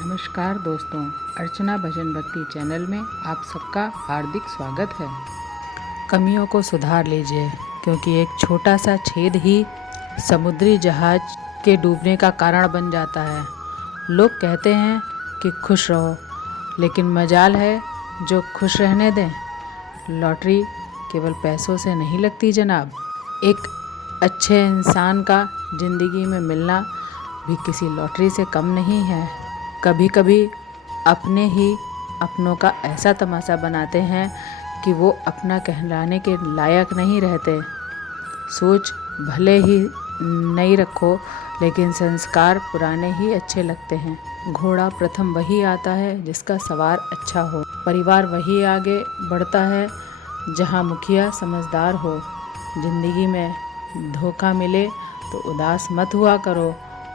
नमस्कार दोस्तों, अर्चना भजन भक्ति चैनल में आप सबका हार्दिक स्वागत है। कमियों को सुधार लीजिए, क्योंकि एक छोटा सा छेद ही समुद्री जहाज के डूबने का कारण बन जाता है। लोग कहते हैं कि खुश रहो, लेकिन मजाल है जो खुश रहने दें। लॉटरी केवल पैसों से नहीं लगती जनाब। एक अच्छे इंसान का ज़िंदगी में मिलना भी किसी लॉटरी से कम नहीं है। कभी कभी अपने ही अपनों का ऐसा तमाशा बनाते हैं कि वो अपना कहलाने के लायक नहीं रहते। सोच भले ही नई रखो, लेकिन संस्कार पुराने ही अच्छे लगते हैं। घोड़ा प्रथम वही आता है जिसका सवार अच्छा हो। परिवार वही आगे बढ़ता है जहाँ मुखिया समझदार हो। जिंदगी में धोखा मिले तो उदास मत हुआ करो,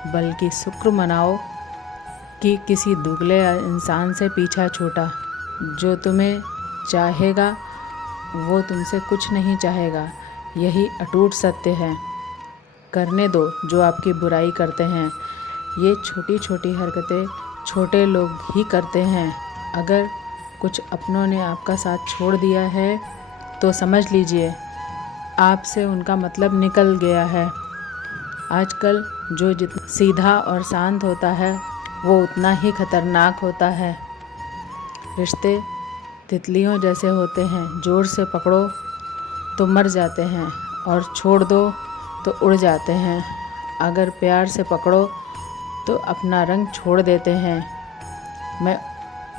बल्कि शुक्र मनाओ कि किसी दुगले इंसान से पीछा छूटा। जो तुम्हें चाहेगा वो तुमसे कुछ नहीं चाहेगा, यही अटूट सत्य है। करने दो जो आपकी बुराई करते हैं। ये छोटी छोटी हरकतें छोटे लोग ही करते हैं। अगर कुछ अपनों ने आपका साथ छोड़ दिया है तो समझ लीजिए आपसे उनका मतलब निकल गया है। आजकल जो जितना सीधा और शांत होता है वो उतना ही खतरनाक होता है। रिश्ते तितलियों जैसे होते हैं, जोर से पकड़ो तो मर जाते हैं और छोड़ दो तो उड़ जाते हैं। अगर प्यार से पकड़ो तो अपना रंग छोड़ देते हैं। मैं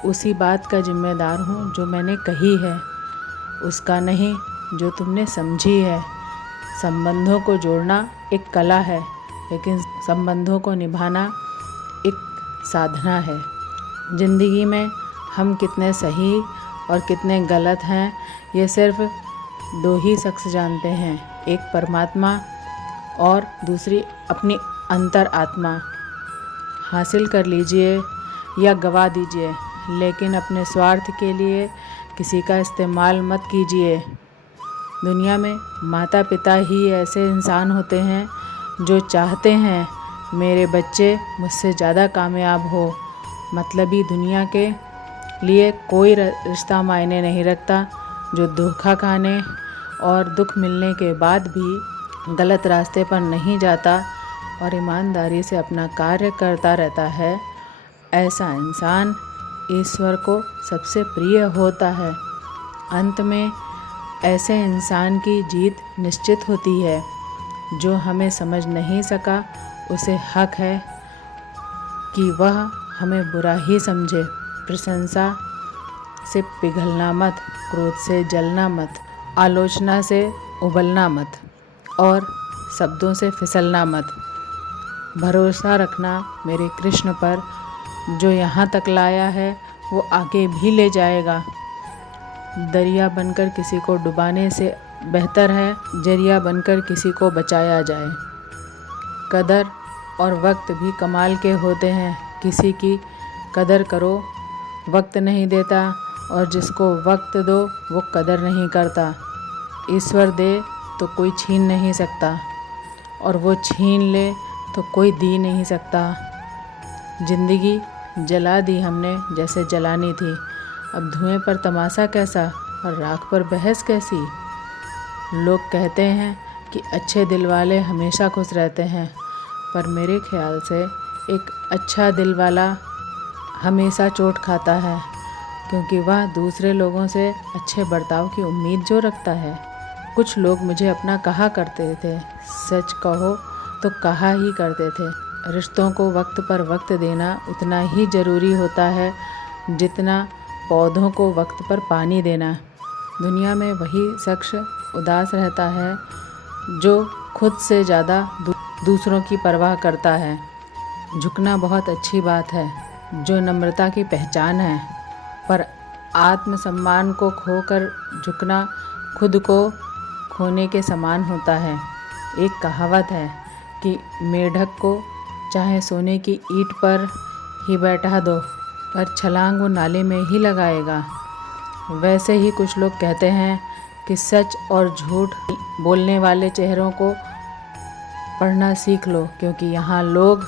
उसी बात का जिम्मेदार हूँ जो मैंने कही है, उसका नहीं जो तुमने समझी है। संबंधों को जोड़ना एक कला है, लेकिन संबंधों को निभाना एक साधना है। ज़िंदगी में हम कितने सही और कितने गलत हैं, ये सिर्फ दो ही शख्स जानते हैं, एक परमात्मा और दूसरी अपनी अंतर आत्मा। हासिल कर लीजिए या गवा दीजिए, लेकिन अपने स्वार्थ के लिए किसी का इस्तेमाल मत कीजिए। दुनिया में माता पिता ही ऐसे इंसान होते हैं जो चाहते हैं मेरे बच्चे मुझसे ज़्यादा कामयाब हो। मतलबी दुनिया के लिए कोई रिश्ता मायने नहीं रखता जो धोखा खाने और दुख मिलने के बाद भी गलत रास्ते पर नहीं जाता और ईमानदारी से अपना कार्य करता रहता है। ऐसा इंसान ईश्वर को सबसे प्रिय होता है। अंत में ऐसे इंसान की जीत निश्चित होती है। जो हमें समझ नहीं सका उसे हक है कि वह हमें बुरा ही समझे। प्रशंसा से पिघलना मत, क्रोध से जलना मत, आलोचना से उबलना मत और शब्दों से फिसलना मत। भरोसा रखना मेरे कृष्ण पर, जो यहाँ तक लाया है वो आगे भी ले जाएगा। दरिया बनकर किसी को डुबाने से बेहतर है जरिया बनकर किसी को बचाया जाए। कदर और वक्त भी कमाल के होते हैं। किसी की कदर करो, वक्त नहीं देता, और जिसको वक्त दो वो कदर नहीं करता। ईश्वर दे तो कोई छीन नहीं सकता, और वो छीन ले तो कोई दी नहीं सकता। ज़िंदगी जला दी हमने जैसे जलानी थी। अब धुएं पर तमाशा कैसा और राख पर बहस कैसी। लोग कहते हैं कि अच्छे दिल वाले हमेशा खुश रहते हैं, पर मेरे ख्याल से एक अच्छा दिल वाला हमेशा चोट खाता है, क्योंकि वह दूसरे लोगों से अच्छे बर्ताव की उम्मीद जो रखता है। कुछ लोग मुझे अपना कहा करते थे, सच कहो तो कहा ही करते थे। रिश्तों को वक्त पर वक्त देना उतना ही ज़रूरी होता है जितना पौधों को वक्त पर पानी देना। दुनिया में वही शख्स उदास रहता है जो खुद से ज़्यादा दूसरों की परवाह करता है। झुकना बहुत अच्छी बात है, जो नम्रता की पहचान है, पर आत्मसम्मान को खोकर झुकना खुद को खोने के समान होता है। एक कहावत है कि मेढक को चाहे सोने की ईंट पर ही बैठा दो, पर छलांग वो नाले में ही लगाएगा। वैसे ही कुछ लोग कहते हैं कि सच और झूठ बोलने वाले चेहरों को पढ़ना सीख लो, क्योंकि यहाँ लोग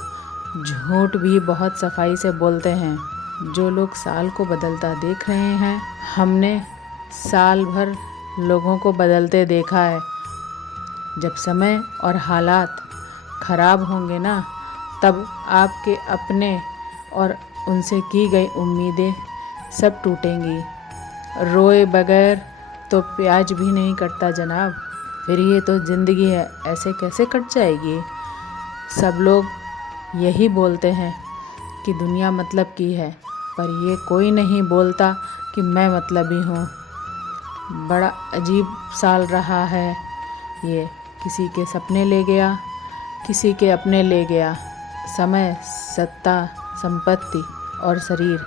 झूठ भी बहुत सफाई से बोलते हैं। जो लोग साल को बदलता देख रहे हैं, हमने साल भर लोगों को बदलते देखा है। जब समय और हालात खराब होंगे ना, तब आपके अपने और उनसे की गई उम्मीदें सब टूटेंगी। रोए बगैर तो प्याज भी नहीं कटता जनाब। फिर ये तो ज़िंदगी है, ऐसे कैसे कट जाएगी। सब लोग यही बोलते हैं कि दुनिया मतलब की है, पर ये कोई नहीं बोलता कि मैं मतलबी हूँ। बड़ा अजीब साल रहा है ये। किसी के सपने ले गया, किसी के अपने ले गया। समय, सत्ता, संपत्ति और शरीर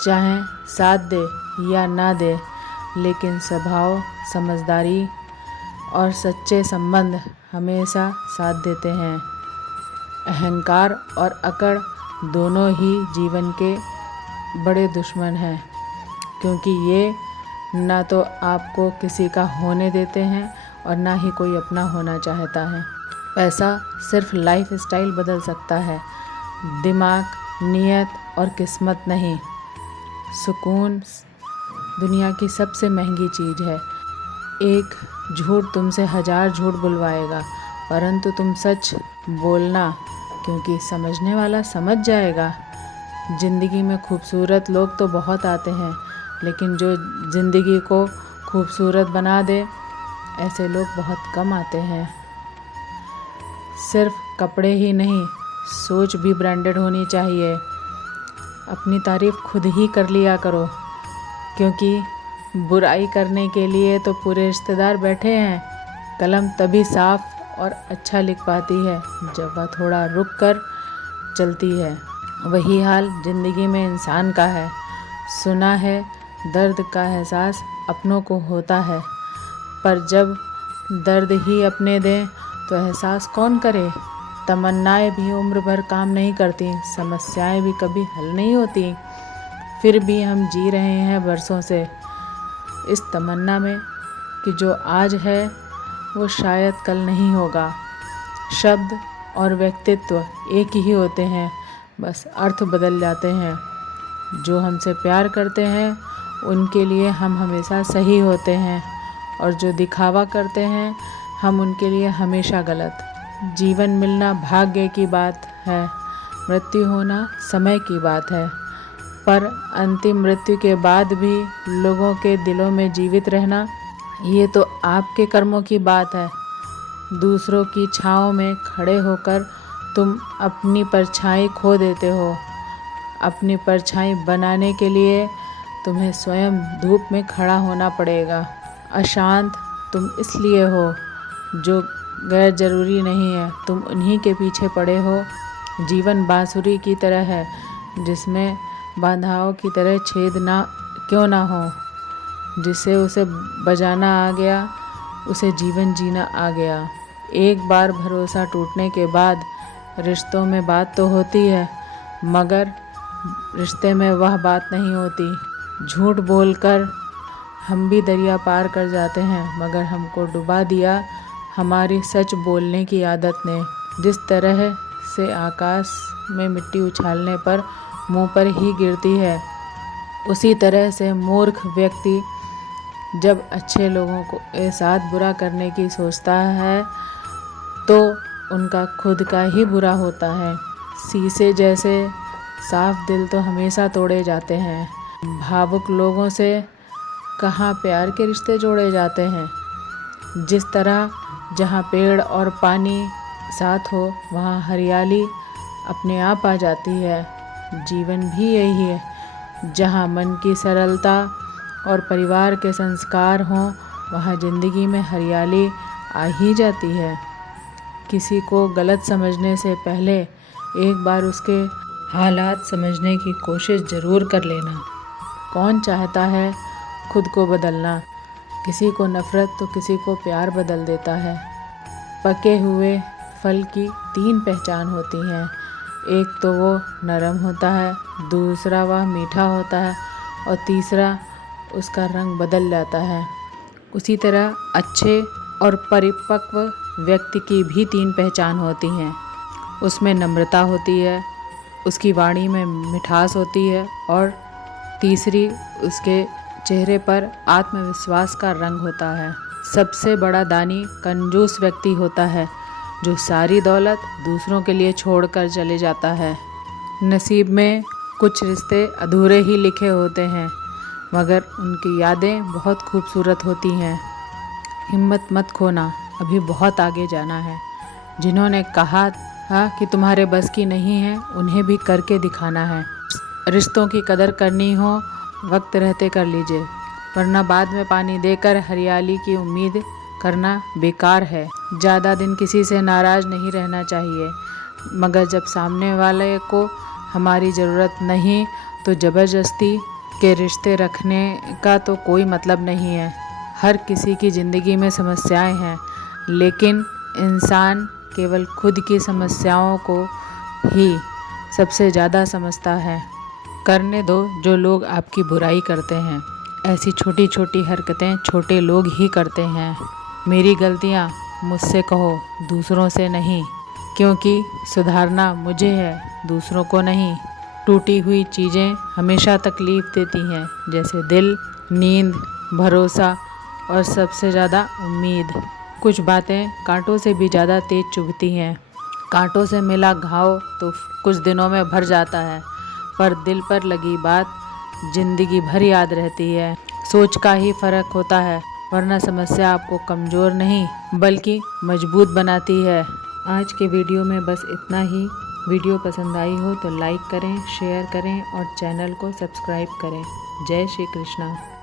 चाहे साथ दे या ना दे, लेकिन स्वभाव, समझदारी और सच्चे संबंध हमेशा साथ देते हैं। अहंकार और अकड़ दोनों ही जीवन के बड़े दुश्मन हैं, क्योंकि ये ना तो आपको किसी का होने देते हैं और ना ही कोई अपना होना चाहता है। पैसा सिर्फ लाइफ स्टाइल बदल सकता है, दिमाग, नीयत और किस्मत नहीं। सुकून दुनिया की सबसे महंगी चीज़ है। एक झूठ तुमसे 1000 झूठ बुलवाएगा, परंतु तुम सच बोलना, क्योंकि समझने वाला समझ जाएगा। ज़िंदगी में खूबसूरत लोग तो बहुत आते हैं, लेकिन जो ज़िंदगी को खूबसूरत बना दे, ऐसे लोग बहुत कम आते हैं। सिर्फ कपड़े ही नहीं, सोच भी ब्रांडेड होनी चाहिए। अपनी तारीफ़ खुद ही कर लिया करो, क्योंकि बुराई करने के लिए तो पूरे रिश्तेदार बैठे हैं। कलम तभी साफ और अच्छा लिख पाती है जब वह थोड़ा रुक कर चलती है। वही हाल ज़िंदगी में इंसान का है। सुना है दर्द का एहसास अपनों को होता है, पर जब दर्द ही अपने दें तो एहसास कौन करे। तमन्नाएं भी उम्र भर काम नहीं करती, समस्याएं भी कभी हल नहीं होती। फिर भी हम जी रहे हैं बरसों से इस तमन्ना में कि जो आज है वो शायद कल नहीं होगा। शब्द और व्यक्तित्व एक ही होते हैं, बस अर्थ बदल जाते हैं। जो हमसे प्यार करते हैं उनके लिए हम हमेशा सही होते हैं, और जो दिखावा करते हैं हम उनके लिए हमेशा गलत। जीवन मिलना भाग्य की बात है, मृत्यु होना समय की बात है, पर अंतिम मृत्यु के बाद भी लोगों के दिलों में जीवित रहना, ये तो आपके कर्मों की बात है। दूसरों की छाँव में खड़े होकर तुम अपनी परछाई खो देते हो। अपनी परछाई बनाने के लिए तुम्हें स्वयं धूप में खड़ा होना पड़ेगा। अशांत तुम इसलिए हो जो गैर ज़रूरी नहीं है, तुम उन्हीं के पीछे पड़े हो। जीवन बांसुरी की तरह है, जिसमें बाधाओं की तरह छेद ना क्यों ना हो। जिसे उसे बजाना आ गया, उसे जीवन जीना आ गया। एक बार भरोसा टूटने के बाद रिश्तों में बात तो होती है, मगर रिश्ते में वह बात नहीं होती। झूठ बोलकर हम भी दरिया पार कर जाते हैं, मगर हमको डुबा दिया हमारी सच बोलने की आदत ने। जिस तरह से आकाश में मिट्टी उछालने पर मुंह पर ही गिरती है, उसी तरह से मूर्ख व्यक्ति जब अच्छे लोगों को एक साथ बुरा करने की सोचता है तो उनका खुद का ही बुरा होता है। शीशे जैसे साफ दिल तो हमेशा तोड़े जाते हैं। भावुक लोगों से कहाँ प्यार के रिश्ते जोड़े जाते हैं। जिस तरह जहाँ पेड़ और पानी साथ हो, वहाँ हरियाली अपने आप आ जाती है। जीवन भी यही है, जहाँ मन की सरलता और परिवार के संस्कार हों, वहाँ ज़िंदगी में हरियाली आ ही जाती है। किसी को गलत समझने से पहले एक बार उसके हालात समझने की कोशिश ज़रूर कर लेना। कौन चाहता है खुद को बदलना। किसी को नफ़रत तो किसी को प्यार बदल देता है। पके हुए फल की 3 पहचान होती हैं। एक तो वो नरम होता है, दूसरा वह मीठा होता है और तीसरा उसका रंग बदल जाता है। उसी तरह अच्छे और परिपक्व व्यक्ति की भी 3 पहचान होती हैं। उसमें नम्रता होती है, उसकी वाणी में मिठास होती है और तीसरी उसके चेहरे पर आत्मविश्वास का रंग होता है। सबसे बड़ा दानी कंजूस व्यक्ति होता है जो सारी दौलत दूसरों के लिए छोड़कर चले जाता है। नसीब में कुछ रिश्ते अधूरे ही लिखे होते हैं मगर उनकी यादें बहुत खूबसूरत होती हैं। हिम्मत मत खोना, अभी बहुत आगे जाना है। जिन्होंने कहा था कि तुम्हारे बस की नहीं है, उन्हें भी करके दिखाना है। रिश्तों की कदर करनी हो वक्त रहते कर लीजिए, वरना बाद में पानी देकर हरियाली की उम्मीद करना बेकार है। ज़्यादा दिन किसी से नाराज़ नहीं रहना चाहिए, मगर जब सामने वाले को हमारी ज़रूरत नहीं तो ज़बरदस्ती के रिश्ते रखने का तो कोई मतलब नहीं है। हर किसी की ज़िंदगी में समस्याएं हैं, लेकिन इंसान केवल खुद की समस्याओं को ही सबसे ज़्यादा समझता है। करने दो जो लोग आपकी बुराई करते हैं। ऐसी छोटी छोटी हरकतें छोटे लोग ही करते हैं। मेरी गलतियाँ मुझसे कहो, दूसरों से नहीं, क्योंकि सुधारना मुझे है, दूसरों को नहीं। टूटी हुई चीज़ें हमेशा तकलीफ़ देती हैं, जैसे दिल, नींद, भरोसा और सबसे ज़्यादा उम्मीद। कुछ बातें कांटों से भी ज़्यादा तेज चुभती हैं। कांटों से मिला घाव तो कुछ दिनों में भर जाता है, पर दिल पर लगी बात ज़िंदगी भर याद रहती है। सोच का ही फ़र्क होता है, वरना समस्या आपको कमज़ोर नहीं बल्कि मजबूत बनाती है। आज के वीडियो में बस इतना ही। वीडियो पसंद आई हो तो लाइक करें, शेयर करें और चैनल को सब्सक्राइब करें। जय श्री कृष्णा।